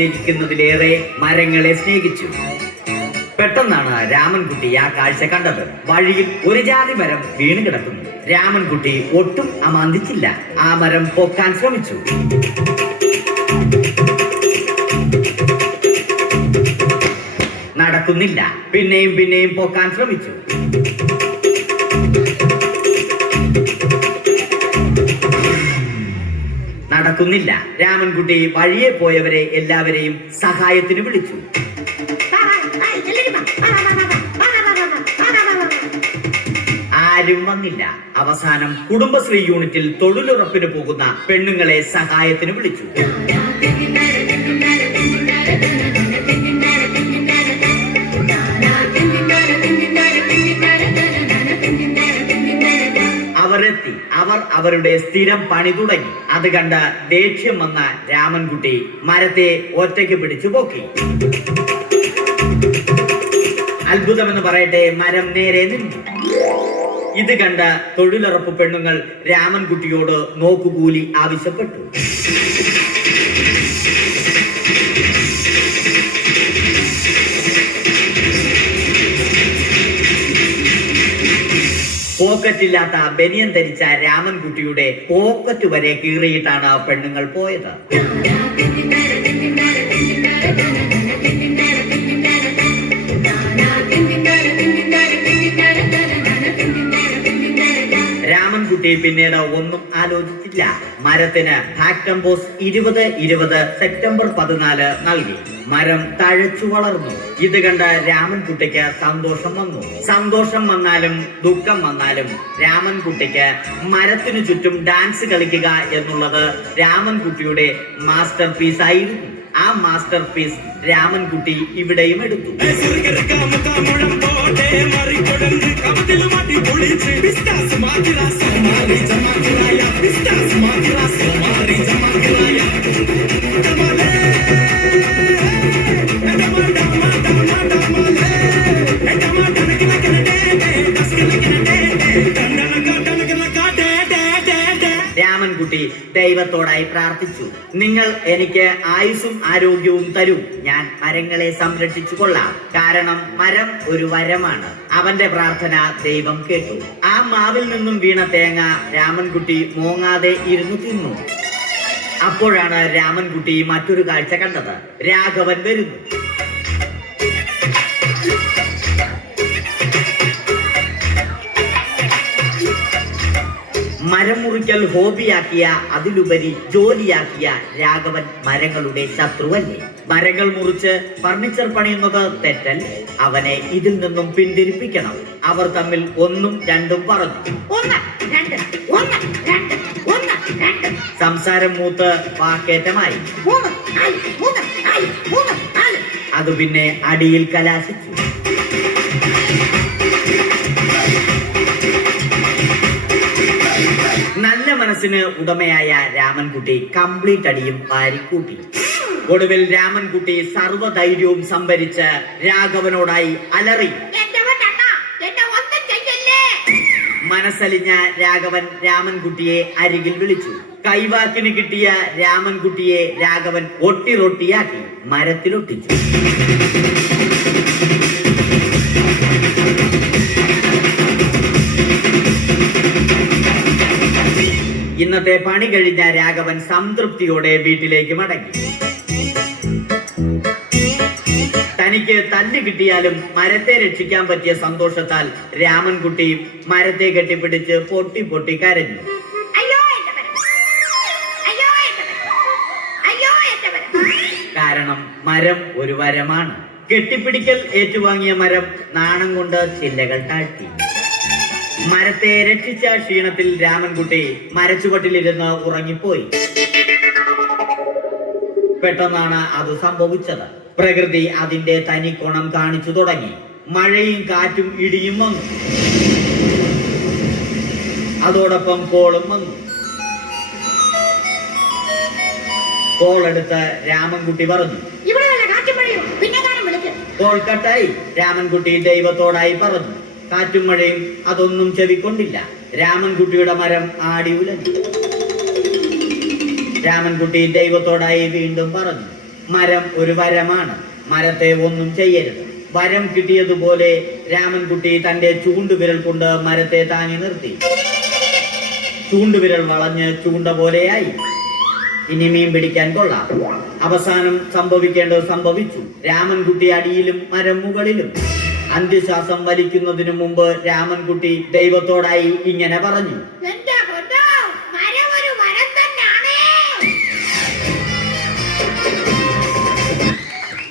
സ്നേഹിക്കുന്നതിലേറെ മരങ്ങളെ സ്നേഹിച്ചു. പെട്ടെന്നാണ് രാമൻകുട്ടി ആ കാഴ്ച കണ്ടത്. വഴിയിൽ ഒരു ജാതി മരം വീണ് കിടക്കുന്നു. രാമൻകുട്ടി ഒട്ടും അമാന്തിച്ചില്ല. ആ മരം പൊക്കാൻ ശ്രമിച്ചു. നടക്കുന്നില്ല. പിന്നെയും പിന്നെയും പൊക്കാൻ ശ്രമിച്ചു. നടക്കുന്നില്ല. രാമൻകുട്ടി വഴിയെ പോയവരെ എല്ലാവരെയും സഹായത്തിന് വിളിച്ചു. ആരും വന്നില്ല. അവസാനം കുടുംബശ്രീ യൂണിറ്റിൽ തൊഴിലുറപ്പിന് പോകുന്ന പെണ്ണുങ്ങളെ സഹായത്തിന് വിളിച്ചു. അവരെത്തി. അവർ അവരുടെ സ്ഥിരം പണി തുടങ്ങി. അത് കണ്ട ദേഷ്യം വന്ന രാമൻകുട്ടി മരത്തെ ഒറ്റയ്ക്ക് പിടിച്ചു പോക്കി. അത്ഭുതമെന്ന് പറയട്ടെ, മരം നേരെ നിന്നു. ഇത് കണ്ട തൊഴിലുറപ്പ് പെണ്ണുങ്ങൾ രാമൻകുട്ടിയോട് നോക്കുകൂലി ആവശ്യപ്പെട്ടു. പോക്കറ്റില്ലാത്ത ബനിയൻ ധരിച്ച രാമൻകുട്ടിയുടെ പോക്കറ്റ് വരെ കീറിയിട്ടാണ് പെണ്ണുങ്ങൾ പോയത്. രാമൻകുട്ടി പിന്നീട് ഒന്നും ആലോചിച്ചില്ല. മരത്തിന് ഫാക്ടംബോസ് 2020 സെപ്റ്റംബർ 14 നൽകി. മരം തഴച്ചു വളർന്നു. ഇത് കണ്ട രാമൻകുട്ടിക്ക് സന്തോഷം വന്നു. സന്തോഷം വന്നാലും ദുഃഖം വന്നാലും രാമൻകുട്ടിക്ക് മരത്തിനു ചുറ്റും ഡാൻസ് കളിക്കുക എന്നുള്ളത് രാമൻകുട്ടിയുടെ മാസ്റ്റർ പീസ് ആയിരുന്നു. ആ മാസ്റ്റർ പീസ് രാമൻകുട്ടി ഇവിടെയും എടുത്തു. രാമൻകുട്ടി ദൈവത്തോടായി പ്രാർത്ഥിച്ചു. നിങ്ങൾ എനിക്ക് ആയുസ്സും ആരോഗ്യവും തരൂ. ഞാൻ മരങ്ങളെ സംരക്ഷിച്ചു കൊള്ളാം. കാരണം മരം ഒരു വരമാണ്. അവന്റെ പ്രാർത്ഥന ദൈവം കേട്ടു. ആ മാവിൽ നിന്നും വീണ തേങ്ങ രാമൻകുട്ടി മോങ്ങാതെ ഇരുന്നു തിന്നു. അപ്പോഴാണ് രാമൻകുട്ടി മറ്റൊരു കാഴ്ച കണ്ടത്. രാഘവൻ വരുന്നു. മരം മുറിക്കൽ ഹോബിയാക്കിയ, അതിലുപരി ജോലിയാക്കിയ രാഘവൻ മരങ്ങളുടെ ശത്രുവല്ലേ? മരങ്ങൾ മുറിച്ച് ഫർണിച്ചർ പണിയുന്നത് തെറ്റല്ലേ? അവനെ ഇതിൽ നിന്നും പിന്തിരിപ്പിക്കണം. അവർ തമ്മിൽ ഒന്നും രണ്ടും പറഞ്ഞു. സംസാരം മൂത്ത് വാക്കേറ്റമായി. അത് പിന്നെ അടിയിൽ കലാശിച്ചു. നല്ല മനസ്സിന് ഉടമയായ രാമൻകുട്ടി കംപ്ലീറ്റ് അടിയും വാരിക്കൂട്ടി. ഒടുവിൽ രാമൻകുട്ടി സർവ്വധൈര്യവും സംഭരിച്ച് രാഘവനോടായി അലറി. മനസ്സലിഞ്ഞ രാഘവൻ രാമൻകുട്ടിയെ അരികിൽ വിളിച്ചു. കൈവാക്കിന് കിട്ടിയ രാമൻകുട്ടിയെ രാഘവൻ ഒട്ടിറൊട്ടിയാക്കി മരത്തിലൊട്ടിച്ചു. ഇന്നത്തെ പണി കഴിഞ്ഞ രാഘവൻ സംതൃപ്തിയോടെ വീട്ടിലേക്ക് മടങ്ങി. തനിക്ക് തല്ല് കിട്ടിയാലും മരത്തെ രക്ഷിക്കാൻ പറ്റിയ സന്തോഷത്താൽ രാമൻകുട്ടി മരത്തെ കെട്ടിപ്പിടിച്ച് പൊട്ടി പൊട്ടി കരഞ്ഞു. കാരണം മരം ഒരു വരമാണ്. കെട്ടിപ്പിടിക്കൽ ഏറ്റുവാങ്ങിയ മരം നാണം കൊണ്ട് ചില്ലകൾ താഴ്ത്തി. മരത്തെ രക്ഷിച്ച ക്ഷീണത്തിൽ രാമൻകുട്ടി മരച്ചുവട്ടിലിരുന്ന് ഉറങ്ങിപ്പോയി. പെട്ടെന്നാണ് അത് സംഭവിച്ചത്. പ്രകൃതി അതിന്റെ തനിക്കോണം കാണിച്ചു തുടങ്ങി. മഴയും കാറ്റും ഇടിയും വന്നു. അതോടൊപ്പം കോളും വന്നു. കോളെടുത്ത് രാമൻകുട്ടി പറഞ്ഞു. കോൾ കട്ടായി. രാമൻകുട്ടി ദൈവത്തോടായി പറഞ്ഞു. കാറ്റും മഴയും അതൊന്നും ചെവിക്കൊണ്ടില്ല. രാമൻകുട്ടിയുടെ മരം ആടി ഉലഞ്ഞു. രാമൻകുട്ടി ദൈവത്തോടായി വീണ്ടും പറഞ്ഞു, മരം ഒരു വരമാണ്. മരത്തെ ഒന്നും ചെയ്യരുത്. വരം കിട്ടിയതുപോലെ രാമൻകുട്ടി തന്റെ ചൂണ്ടുവിരൽ കൊണ്ട് മരത്തെ താങ്ങി നിർത്തി. ചൂണ്ടുവിരൽ വളഞ്ഞ് ചൂണ്ട പോലെയായി. ഇനി മീൻ പിടിക്കാൻ കൊള്ളാം. അവസാനം സംഭവിക്കേണ്ടത് സംഭവിച്ചു. രാമൻകുട്ടി അടിയിലും മരം മുകളിലും. അന്ത്യശ്വാസം വലിക്കുന്നതിനു മുമ്പ് രാമൻകുട്ടി ദൈവത്തോടായി ഇങ്ങനെ പറഞ്ഞു: